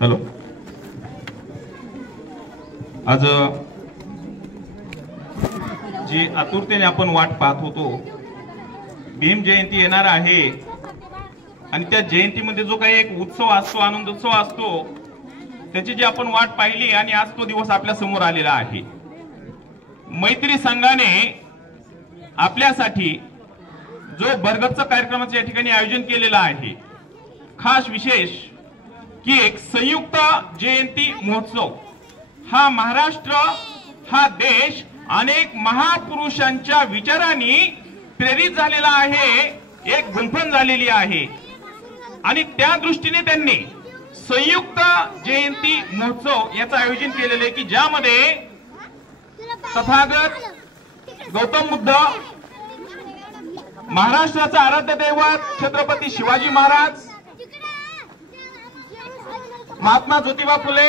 Hello, आज जी आतुरतेने आपण वाट पाहत होतो, भीम जयंती येणार आहे आणि त्या जयंतीमध्ये जो काही एक उत्सव असतो, आनंदोत्सव असतो, त्याची जी आपण वाट पाहिली आणि आज तो दिवस आपल्या समोर आलेला आहे। मैत्री संघाने आपल्यासाठी जो बरगतचा कार्यक्रमाचं या ठिकाणी आयोजन केलेला आहे, खास विशेष की एक संयुक्त जयंती महोत्सव। हा महाराष्ट्र, हा देश अनेक महापुरुषांच्या विचारांनी प्रेरित झालेला आहे, एक गुंफण झालेली आहे आणि त्या दृष्टीने त्यांनी संयुक्त जयंती महोत्सव याचं आयोजन केलेले आहे की ज्यामध्ये तथागत गौतम बुद्ध, महाराष्ट्राचा आराध्य दैवत छत्रपती शिवाजी महाराज, महात्मा ज्योतिबा फुले,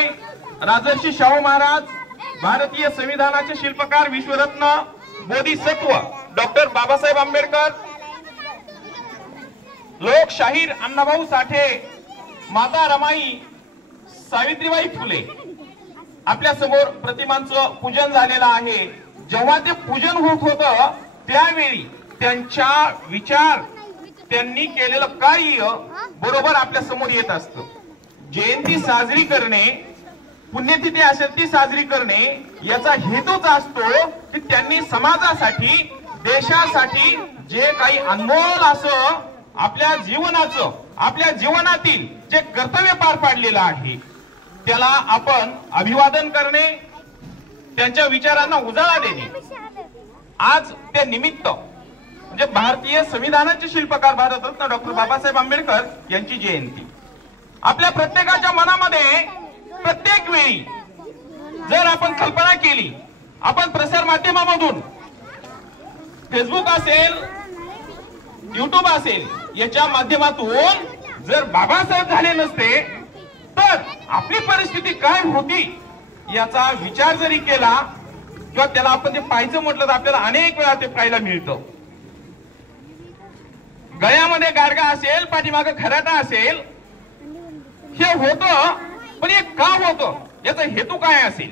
राजर्षी शाहू महाराज, भारतीय संविधानाचे शिल्पकार विश्वरत्न बोधिसत्व डॉक्टर बाबासाहेब आंबेडकर, लोकशाहीर अण्णाभाऊ साठे, माता रमाई, सावित्रीबाई फुले, आपल्या समोर प्रतिमांचं पूजन झालेलं आहे। जेव्हा ते पूजन होत होतं त्यावेळी त्यांच्या विचार, त्यांनी केलेलं कार्य बरोबर आपल्या समोर येत असतं। जयंती साजरी करणे, पुण्यतिथी असेल ती साजरी करणे, याचा हेतूच असतो की त्यांनी समाजासाठी, देशासाठी जे काही अनमोल असं आपल्या जीवनाचं, आपल्या जीवनातील जे कर्तव्य पार पाडलेलं आहे त्याला आपण अभिवादन करणे, त्यांच्या विचारांना उजाळा देणे। आज ते निमित्त म्हणजे भारतीय संविधानाचे शिल्पकार भारतरत्न डॉक्टर बाबासाहेब आंबेडकर यांची जयंती। आपल्या प्रत्येकाच्या मनामध्ये प्रत्येक वेळी जर आपण कल्पना केली, आपण प्रसार माध्यमामधून फेसबुक असेल, युट्यूब असेल, याच्या माध्यमातून जर बाबासाहेब झाले नसते तर आपली परिस्थिती काय होती याचा विचार जरी केला किंवा त्याला आपण ते पाहायचं म्हटलं तर आपल्याला अनेक वेळा ते पाहायला मिळतं। गळ्यामध्ये गाडगा असेल, पाठीमागे खराटा असेल, हे होतं, पण हे का होतं याचा हेतू काय असेल?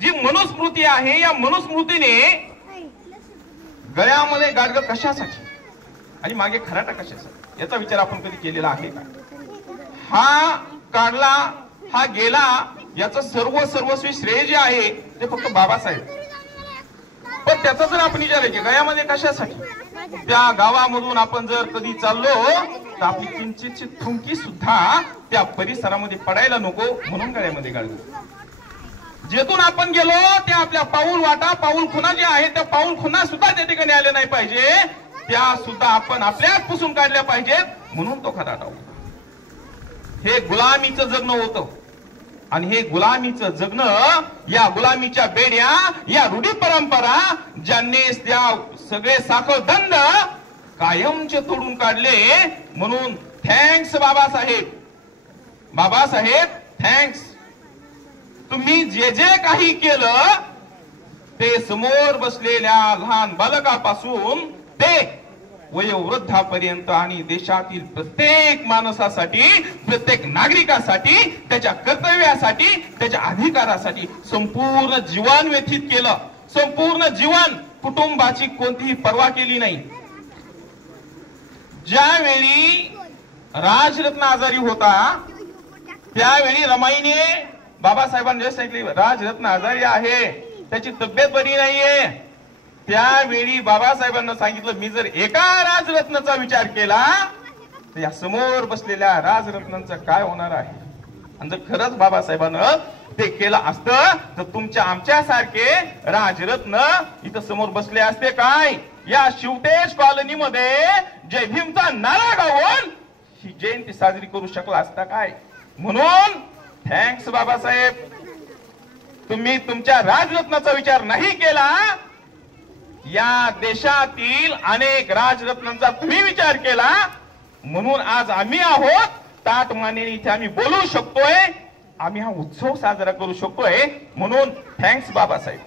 जी मनुस्मृती आहे, या मनुस्मृतीने गळ्यामध्ये गाडगा कशासाठी आणि मागे खराटा कशासाठी याचा विचार आपण कधी केलेला आहे का? हा काढला, हा गेला, याचं सर्वस्वी श्रेय जे आहे ते फक्त बाबासाहेब। पण त्याचा जर आपण विचार केला गळ्यामध्ये कशासाठी, त्या गावामधून आपण जर कधी चाललो तर आपली किंचितची थुंकी सुद्धा त्या परिसरामध्ये पडायला नको म्हणून गळ्यामध्ये गाडगा। जेथून आपण गेलो त्या आपल्या पाऊल वाटा, पाऊल खुणा जे आहेत त्या पाऊल खुणा सुद्धा त्या ठिकाणी आले नाही पाहिजे, त्या सुद्धा आपण आपल्याच पुसून काढल्या पाहिजेत म्हणून तो खराटा होता। हे गुलामीचं जगणं होतं आणि हे गुलामीचं जगणं, या गुलामीच्या बेड्या, या रूढी परंपरा ज्यांनी त्या सगळे साखळ दंड कायमचे तोडून काढले, म्हणून थँक्स बाबासाहेब, बाबासाहेब थँक्स। तुम्ही जे जे काही केलं ते समोर बसलेल्या लहान बालकापासून ते वयोवृद्धापर्यंत आणि देशातील प्रत्येक माणसासाठी, प्रत्येक नागरिकासाठी, त्याच्या कर्तव्यासाठी, त्याच्या अधिकारासाठी संपूर्ण जीवन व्यतीत केलं। संपूर्ण जीवन कुटुंबाची कोणतीही पर्वा केली नाही। ज्यावेळी राजरत्न आजारी होता त्यावेळी रमाईने बाबासाहेबांनी सांगितले राजरत्न आजारी आहे, त्याची तब्येत बरी नाहीये। त्यावेळी बाबासाहेबांना सांगितलं मी जर एका राजरत्नाचा विचार केला तर या समोर बसलेल्या राजरत्नांचं काय होणार आहे? आणि जर खरंच बाबासाहेबांना ते केलं असतं तर तुमच्या आमच्या सारखे राजरत्न इथं समोर बसले असते काय? या शिवतेज कॉलनीमध्ये जय भीमचा नारा गाऊन ही जयंती साजरी करू शकला असता काय? म्हणून थँक्स बाबासाहेब, तुम्ही तुमच्या राजरत्नाचा विचार नाही केला, या देशातील अनेक राजरत्नांचा तुम्ही विचार केला, म्हणून आज आम्ही आहोत ताटमानेने इथे आम्ही बोलू शकतोय, आम्ही हा उत्सव साजरा करू शकतोय, म्हणून थँक्स बाबासाहेब।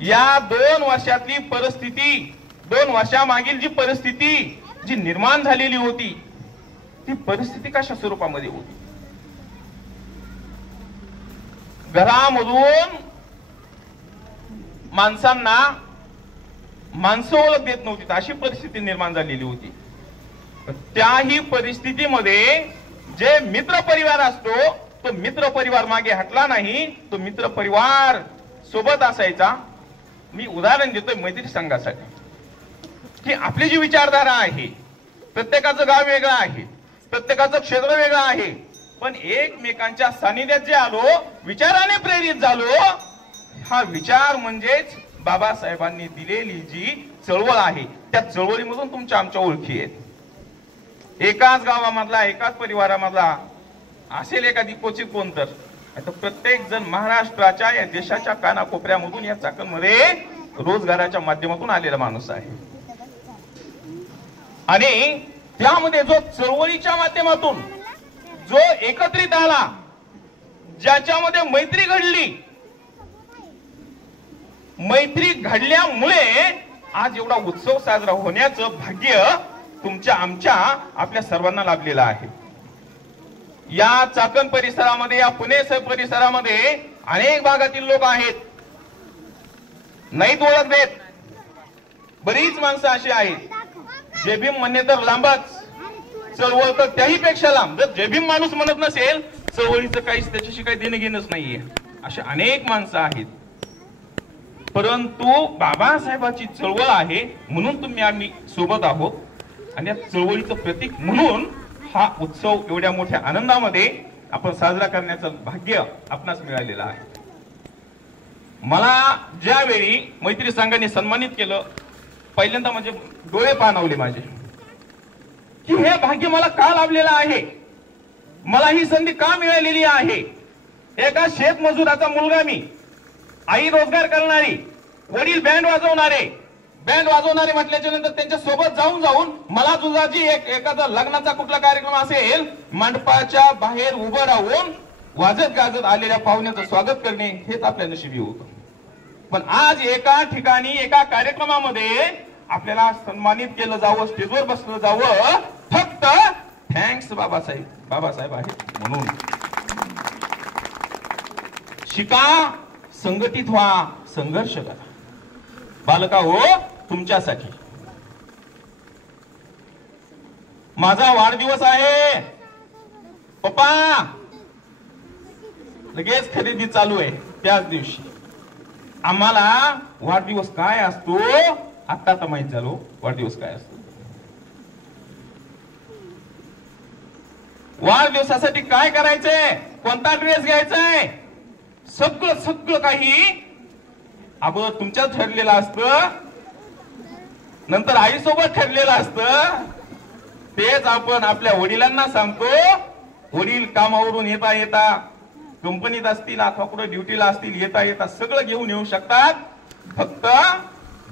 या 2 वर्षातली परिस्थिती, 2 वर्षामागील जी परिस्थिती जी निर्माण झालेली होती ती परिस्थिती कशा स्वरूपामध्ये होती? घरामधून माणसांना माणसं ओळख देत नव्हती, अशी परिस्थिती निर्माण झालेली होती. त्याही परिस्थितीमध्ये जे मित्र परिवार असतो तो मित्र परिवार मागे हटला नाही, तो मित्र परिवार सोबत असायचा. मी उदाहरण देतोय मैत्री संघासाठी की आपली जी विचारधारा आहे, प्रत्येकाचं गाव वेगळं आहे, प्रत्येकाचं क्षेत्र वेगळं आहे, पण एकमेकांच्या सानिध्यात जे आलो, विचाराने प्रेरित झालो, हा विचार म्हणजेच बाबासाहेबांनी दिलेली जी चळवळ आहे, त्या चळवळीमधून तुमच्या आमच्या ओळखी आहेत. एकाच गावामधला, एकाच परिवारामधला असेल एखादी क्वचित कोण तर, प्रत्येक जण महाराष्ट्राच्या या देशाच्या कानाकोपऱ्यामधून या चाकणमध्ये रोजगाराच्या माध्यमातून आलेला माणूस आहे. आणि त्यामध्ये जो चळवळीच्या माध्यमातून जो एकत्रित आला, ज्याच्यामध्ये मैत्री घडली, मैत्री घडल्यामुळे आज एवढा उत्सव साजरा होण्याचं भाग्य तुमच्या आमच्या आपल्या सर्वांना लाभलेलं आहे. या चाकण परिसरामध्ये, या पुणे परिसरामध्ये अनेक भागातील लोक आहेत, नाहीत ओळख देत. बरीच माणसं अशी आहेत, जय भीम म्हणणे तर लांबच, चळवळ तर त्याही पेक्षा लांब. जर जय भीम माणूस म्हणत नसेल, चळवळीचं काहीच त्याच्याशी काही देणं घेणंच नाहीये, अशी अनेक माणसं आहेत. परंतु बाबासाहेबांची चळवळ आहे म्हणून तुम्ही आम्ही सोबत आहोत, आणि या चळवळीचं प्रतीक म्हणून हा उत्सव एवढ्या मोठ्या आनंदामध्ये आपण साजरा करण्याचं भाग्य आपणास मिळालेलं आहे. मला ज्यावेळी मैत्री संघाने सन्मानित केलं, पहिल्यांदा म्हणजे डोळे पाणावले माझे की हे भाग्य मला का लाभलेलं आहे, मला ही संधी का मिळालेली आहे. एका शेतमजुराचा मुलगा मी, आई रोजगार करणारी, वडील बँड वाजवणारे म्हटल्याच्या नंतर त्यांच्या सोबत जाऊन मला दुधाची एखादा लग्नाचा कुठला कार्यक्रम असेल, मंडपाच्या बाहेर उभं राहून वाजत गाजत आलेल्या पाहुण्याचं स्वागत करणे हेच आपल्या नशिबी होतं. पण आज एका ठिकाणी एका कार्यक्रमामध्ये आपल्याला सन्मानित केलं जावं, स्टेजवर बसलं जावं, फक्त थँक्स बाबासाहेब आहेत म्हणून. शिका, संघटित व्हा, संघर्ष करा. बालका हो, तुमच्यासाठी माझा वाढदिवस आहे पप्पा, लगेच खरेदी चालू आहे. त्याच दिवशी आम्हाला वाढदिवस काय असतो आता तर माहित झालो, वाढदिवस काय असतो. वाढदिवसासाठी काय करायचंय, कोणता ड्रेस घ्यायचाय, सगळं काही अगोदर तुमच्यात ठरलेलं असतं, नंतर आईसोबत ठरलेलं असतं. तेच आपण आपल्या वडिलांना सांगतो. वडील कामावरून येता येता, कंपनीत असतील अथवा कुठे ड्युटीला असतील, येता येता सगळं घेऊन येऊ शकतात, फक्त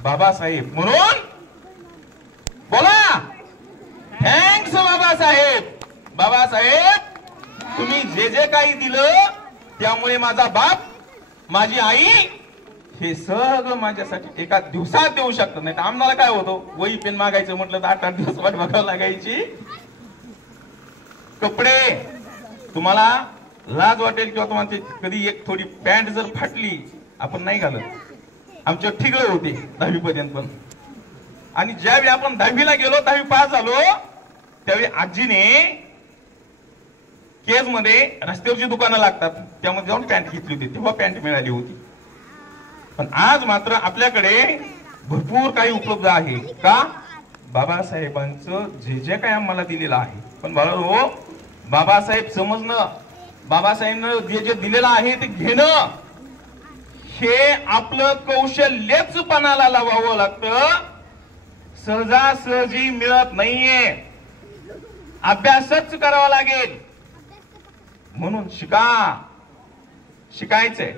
बाबासाहेब म्हणून बोला थँक्स बाबासाहेब. बाबासाहेब तुम्ही जे जे काही दिलं त्यामुळे माझा बाप, माझी आई हे सगळं माझ्यासाठी एका दिवसात देऊ शकतात. नाही तर आम्हाला काय होतं, वही पेन मागायचं म्हटलं तर 8-8 दिवस वाट बघावं लागायची. कपडे तुम्हाला लाज वाटेल किंवा तुम्हाला कधी एक थोडी पॅन्ट जर फाटली, आपण नाही घालत. आमच्या ठिगळे होते 10वी पर्यंत पण. आणि ज्यावेळी आपण 10वीला गेलो, 10वी पास झालो, त्यावेळी आजीने केज मध्ये रस्त्यावरची दुकानं लागतात, त्यामध्ये जाऊन पॅन्ट घेतली होती, तेव्हा पॅन्ट मिळाली होती. पण आज मात्र आपल्याकडे भरपूर काही उपलब्ध आहे. का? बाबासाहेबांचं जे जे काही आम्हाला दिलेलं आहे. पण बाळांनो, बाबासाहेब समजणं, बाबासाहेबांना जे जे दिलेलं आहे ते घेणं, हे आपलं कौशल्यच पणाला लावावं लागतं. सहजासहजी मिळत नाहीये, अभ्यासच करावा लागेल. म्हणून शिकायचंय.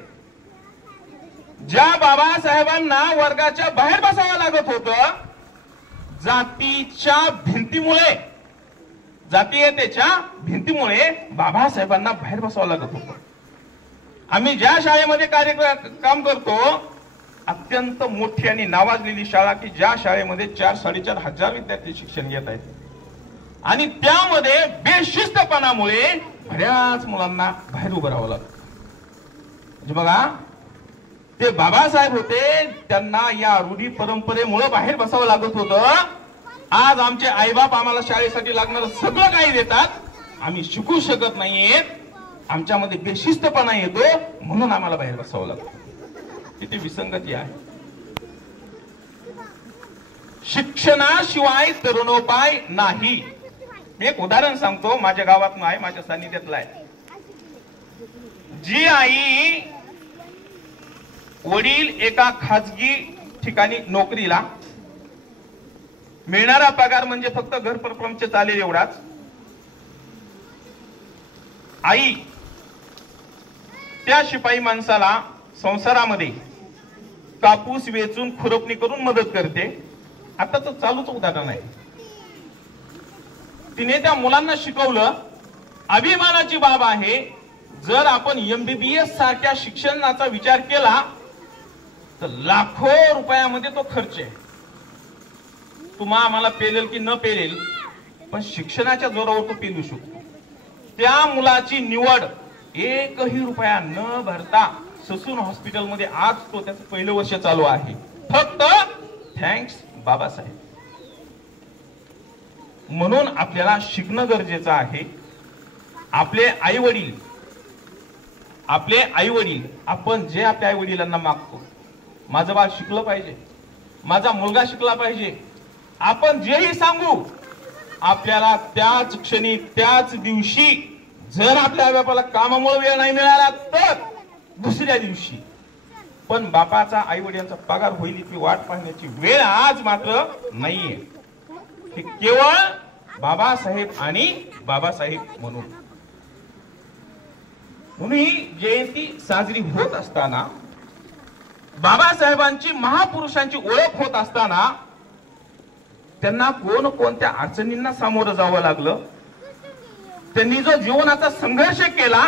ज्या बाबासाहेबांना वर्गाच्या बाहेर बसावं लागत होतं, जातीच्या भिंतीमुळे, जातीयतेच्या भिंतीमुळे बाबासाहेबांना बाहेर बसावं लागत होतं. आम्ही ज्या शाळेमध्ये काम करतो, अत्यंत मोठी आणि नावाजलेली शाळा, की ज्या शाळेमध्ये 4-4.5 हजार विद्यार्थी शिक्षण घेत आहेत. आणि त्यामध्ये बेशिस्तपणामुळे बऱ्याच मुलांना बाहेर उभं राहावं लागतं. म्हणजे बघा, ते बाबासाहेब होते, त्यांना या रूढी परंपरेमुळे बाहेर बसावं लागत होतं. आज आमचे आईबाप आम्हाला शाळेसाठी लागणारं सगळं काही देतात, आम्ही शिकू शकत नाहीयेत, आमच्यामध्ये बेशिस्तपणा येतो, म्हणून आम्हाला बाहेर बसावं लागतं. किती विसंगती आहे. शिक्षणाशिवाय तरुणोपाय नाही. मी एक उदाहरण सांगतो, माझ्या गावात आहे, माझ्या सानिध्यातला आहे. जी आई वडील एका खाजगी ठिकाणी नोकरीला, मिळणारा पगार म्हणजे फक्त घर प्रपंच चालेल एवढाच. आई त्या शिपाई माणसाला संसारामध्ये कापूस वेचून खुरपणी करून मदत करते. आता तर चालूच उदाहरण आहे. तिने त्या मुलांना शिकवलं. अभिमानाची बाब आहे. जर आपण MBBS सारख्या शिक्षणाचा विचार केला तर लाखो रुपयामध्ये तो खर्च आहे. तुम्हा आम्हाला पेलेल की न पेलेल, पण शिक्षणाच्या जोरावर तो पेलू शकतो. त्या मुलाची निवड 1ही रुपया न भरता ससून हॉस्पिटलमध्ये आज तो त्याचं पहिलं वर्ष चालू आहे. फक्त थँक्स बाबासाहेब. म्हणून आपल्याला शिकणं गरजेचं आहे. आपले आई वडील आपण जे आपल्या आई वडिलांना मागतो, माझं बाळ शिकलं पाहिजे, माझा मुलगा शिकला पाहिजे, आपण जेही सांगू, आपल्याला त्याच क्षणी त्याच दिवशी, जर आपल्या आई बापाला कामामुळे वेळ नाही मिळाला तर दुसऱ्या दिवशी, पण बापाचा आई वडिलांचा पगार होईल इतकी वाट पाहण्याची वेळ आज मात्र नाहीये. हे केवळ बाबासाहेब आणि बाबासाहेब म्हणून. ही जयंती साजरी होत असताना, बाबासाहेबांची, महापुरुषांची ओळख होत असताना, त्यांना कोणकोणत्या अडचणींना सामोरं जावं लागलं, त्यांनी जो जीवनाचा संघर्ष केला,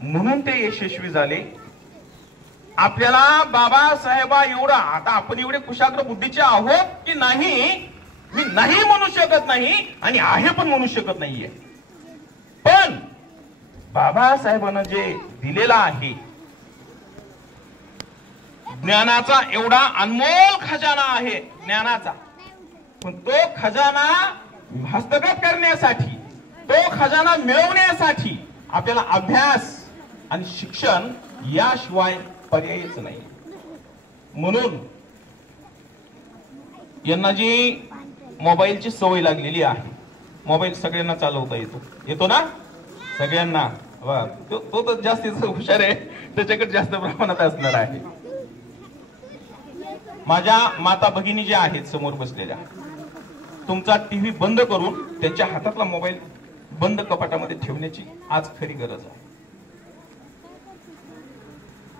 म्हणून ते यशस्वी झाले. आपल्याला बाबासाहेबा एवढा, आता आपण एवढे कुशाग्र बुद्धीचे आहोत की नाही, मी नाही म्हणू शकत नाही आणि आहे पण म्हणू शकत नाहीये. पण बाबासाहेबांना जे दिलेला आहे, ज्ञानाचा एवढा अनमोल खजाना आहे ज्ञानाचा, पण तो खजाना हस्तगत करण्यासाठी, तो खजाना मिळवण्यासाठी आपल्याला अभ्यास आणि शिक्षण याशिवाय पर्यायच नाही. म्हणून यांना जी मोबाईलची सवय लागलेली आहे, मोबाईल सगळ्यांना चालवता येतो ना सगळ्यांना. तो तर जास्तीच हुशार आहे, त्याच्याकडे जास्त प्रमाणात असणार आहे. माझ्या माता भगिनी ज्या आहेत समोर बसलेल्या, तुमचा टीव्ही बंद करून त्यांच्या हातातला मोबाईल बंद कपाटामध्ये ठेवण्याची आज खरी गरज आहे.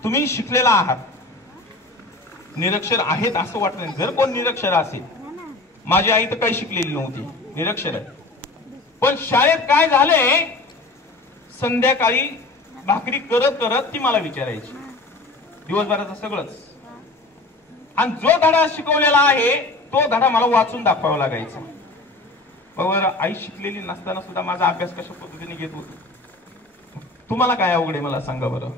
तुम्ही शिकलेला आहात, निरक्षर आहेत असं वाटत नाही. जर कोण निरक्षर असेल, माझी आई तर काही शिकलेली नव्हती, निरक्षर आहे, पण शाळेत काय झालंय, संध्याकाळी भाकरी करत करत ती मला विचारायची दिवसभराचं सगळंच. आणि जो धडा शिकवलेला आहे तो धडा मला वाचून दाखवावा लागायचा. बरोबर, आई शिकलेली नसताना सुद्धा माझा अभ्यास कशा पद्धतीने घेत होती. तुम्हाला काय अवघड आहे मला सांगा बरं.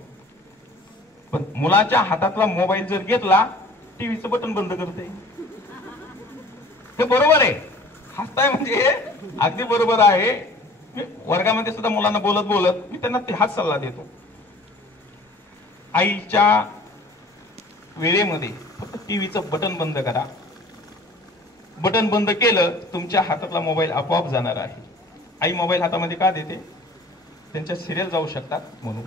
पण मुलाच्या हातातला मोबाईल जर घेतला, टीव्हीचं बटन बंद करते. हे बरोबर आहे, हसताय म्हणजे अगदी बरोबर आहे. वर्गामध्ये सुद्धा मुलांना बोलत बोलत मी त्यांना हाच सल्ला देतो. आईच्या वेळेमध्ये फक्त टीव्हीचं बटन बंद करा. बटन बंद केलं, तुमच्या हातातला मोबाईल आपोआप जाणार आहे. आई मोबाईल हातामध्ये का देते? त्यांच्या सिरियल जाऊ शकतात म्हणून.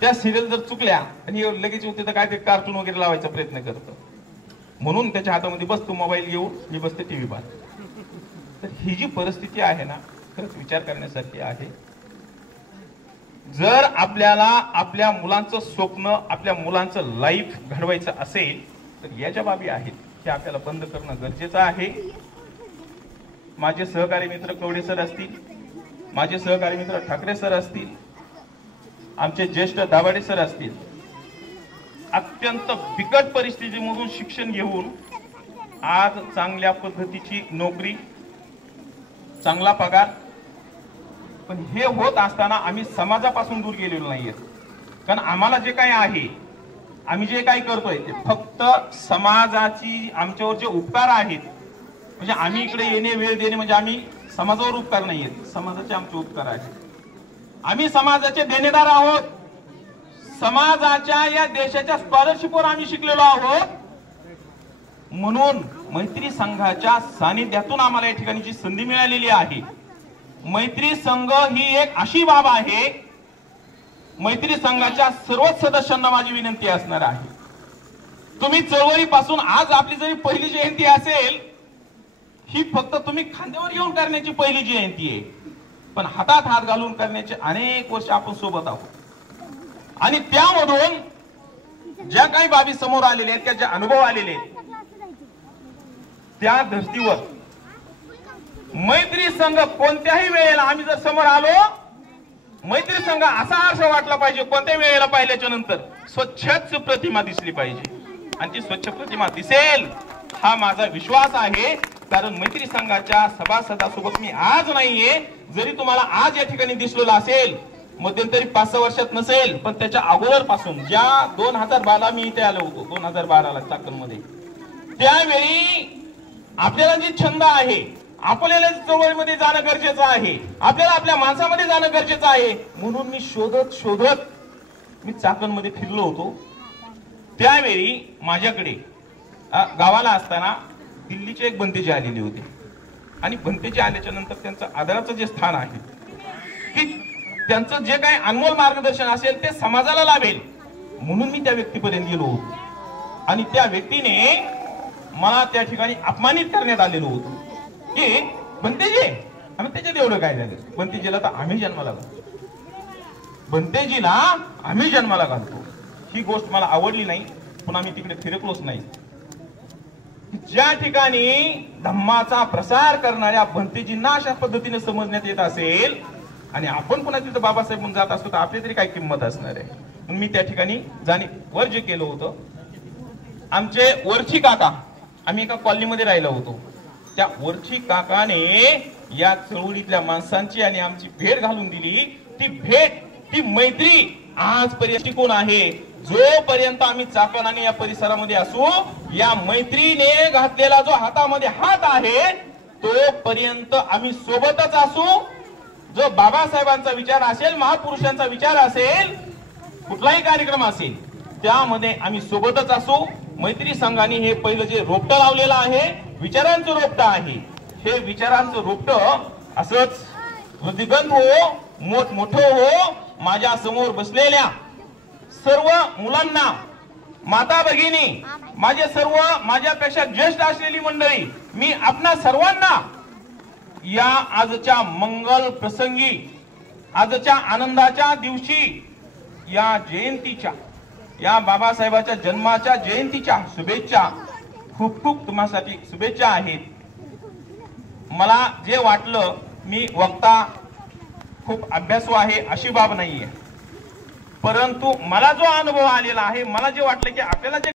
त्या सिरियल जर चुकल्या आणि लगेच होते तर काय ते कार्टून वगैरे लावायचा प्रयत्न करतो, म्हणून त्याच्या हातामध्ये बसतो मोबाईल घेऊन, मी बसते टीव्ही पाहत. तर ही जी परिस्थिती आहे ना, खरंच विचार करण्यासारखी आहे. जर आपल्याला आपल्या मुलांचं स्वप्न, आपल्या मुलांचं लाईफ घडवायचं असेल तर या ज्या बाबी आहेत हे आपल्याला बंद करणं गरजेचं आहे. माझे सहकारी मित्र कवडे सर असतील, माझे सहकारी मित्र ठाकरे सर असतील, आमचे ज्येष्ठ दाभाडे सर असतील, अत्यंत बिकट परिस्थितीमधून शिक्षण घेऊन आज चांगल्या पद्धतीची नोकरी, चांगला पगार, पण हे होत असताना आम्ही समाजापासून दूर गेलेलो नाहीये. कारण आम्हाला जे काही आहे, आम्ही जे काही करतोय ते फक्त समाजाची आमच्यावर जे उपकार आहेत, म्हणजे आम्ही इकडे येणे वेळ देणे म्हणजे आम्ही समाजावर उपकार नाहीयेत, समाजाचे आमचे उपकार आहेत. आम्ही समाजाचे देणेदार आहोत. समाजाच्या या देशाच्या स्कॉलरशिपवर आम्ही शिकलेलो आहोत. म्हणून मैत्री संघाच्या सानिध्यातून आम्हाला या ठिकाणीची संधी मिळालेली आहे. मैत्री संघ ही एक अशी बाब आहे, मैत्री संघाच्या सर्वच सदस्यांना माझी विनंती असणार आहे, तुम्ही चळवळीपासून आज आपली जरी पहिली जयंती असेल, ही फक्त तुम्ही खांद्यावर घेऊन करण्याची पहिली जयंती आहे, पण हातात हात घालून करण्याचे अनेक वर्ष आपण सोबत आहोत. आणि त्यामधून ज्या काही बाबी समोर आलेल्या आहेत, ज्या अनुभव आलेले आहेत, त्या धर्तीवर मैत्री संघ कोणत्याही वेळेला आम्ही जर समोर आलो, मैत्री संघ असा अर्थ वाटला पाहिजे, कोणत्याही वेळेला पाहिल्याच्या नंतर स्वच्छच प्रतिमा दिसली पाहिजे, आणि ती स्वच्छ प्रतिमा दिसेल हा माझा विश्वास आहे. कारण मैत्री संघाच्या सभासदासोबत मी आज नाहीये, जरी तुम्हाला आज या ठिकाणी दिसलेला असेल, मध्यंतरी 5-6 वर्षात नसेल, पण त्याच्या अगोदर पासून ज्या 2012 मी इथे आलो होतो, 2012ला चाकणमध्ये, त्यावेळी आपल्याला जे छंद आहे, आपल्याला चळवळीमध्ये जाणं गरजेचं आहे, आपल्याला आपल्या माणसामध्ये जाणं गरजेचं आहे, म्हणून मी शोधत शोधत मी चाकणमध्ये फिरलो होतो. त्यावेळी माझ्याकडे गावाला असताना दिल्लीचे एक बंतेजी आलेले होते, आणि बंतेजी आल्याच्या नंतर त्यांचं आदराचं जे स्थान आहे, की त्यांचं जे काही अनमोल मार्गदर्शन असेल ते समाजाला लाभेल, म्हणून मी त्या व्यक्तीपर्यंत गेलो होतो. आणि त्या व्यक्तीने मला त्या ठिकाणी अपमानित करण्यात आलेलो होतो की बंतेजी, आम्ही त्याच्यात एवढं काय झालं, बंतेजीला तर आम्ही जन्माला घालतो, बंतेजीला आम्ही जन्माला घालतो. ही गोष्ट मला आवडली नाही, पण आम्ही तिकडे फिरकलोच नाही. ज्या ठिकाणी धम्माचा प्रसार करणाऱ्या बंतेजींना अशा पद्धतीने समजण्यात येत असेल, आणि आपण पुन्हा तिथं बाबासाहेब म्हणून जात असतो, तर आपली तरी काय किंमत असणार आहे. म्हणून मी त्या ठिकाणी वर जे केलं होतं, आमचे वरची काका, आम्ही एका कॉलनीमध्ये राहिलो होतो, त्या वरची काकाने या चळवळीतल्या माणसांची आणि आमची भेट घालून दिली. ती भेट, ती मैत्री आजपर्यंत टिकून आहे. जोपर्यंत आम्ही चाकण आणि या परिसरामध्ये असू, या मैत्रीने घातलेला जो हातामध्ये हात आहे, तोपर्यंत आम्ही सोबतच असू. जो बाबासाहेबांचा विचार असेल, महापुरुषांचा विचार असेल, कुठलाही कार्यक्रम असेल, त्यामध्ये आम्ही सोबतच असू. मैत्री संघाने हे पहिलं जे रोपटं लावलेलं आहे, विचारांचं रोपटं आहे, हे विचारांचं रोपटं असंच वृद्धिगंत हो, मोठमोठं हो. माझ्या समोर बसलेल्या सर्व मुलांना, माता भगिनी, माझे सर्व माझ्यापेक्षा ज्येष्ठ असलेली मंडळी, मी आपणा सर्वांना या आजच्या मंगल प्रसंगी, आजच्या आनंदाच्या दिवशी, या जयंतीच्या, या बाबासाहेबाच्या जन्माच्या जयंतीच्या शुभेच्छा, खूप खूप तुम्हासाठी शुभेच्छा आहेत. मला जे वाटलं, मी वक्ता खूप अभ्यासू आहे अशी बाब नाहीये, परंतु मला जो अनुभव आलेला आहे, मला जे वाटलं की आपल्याला जे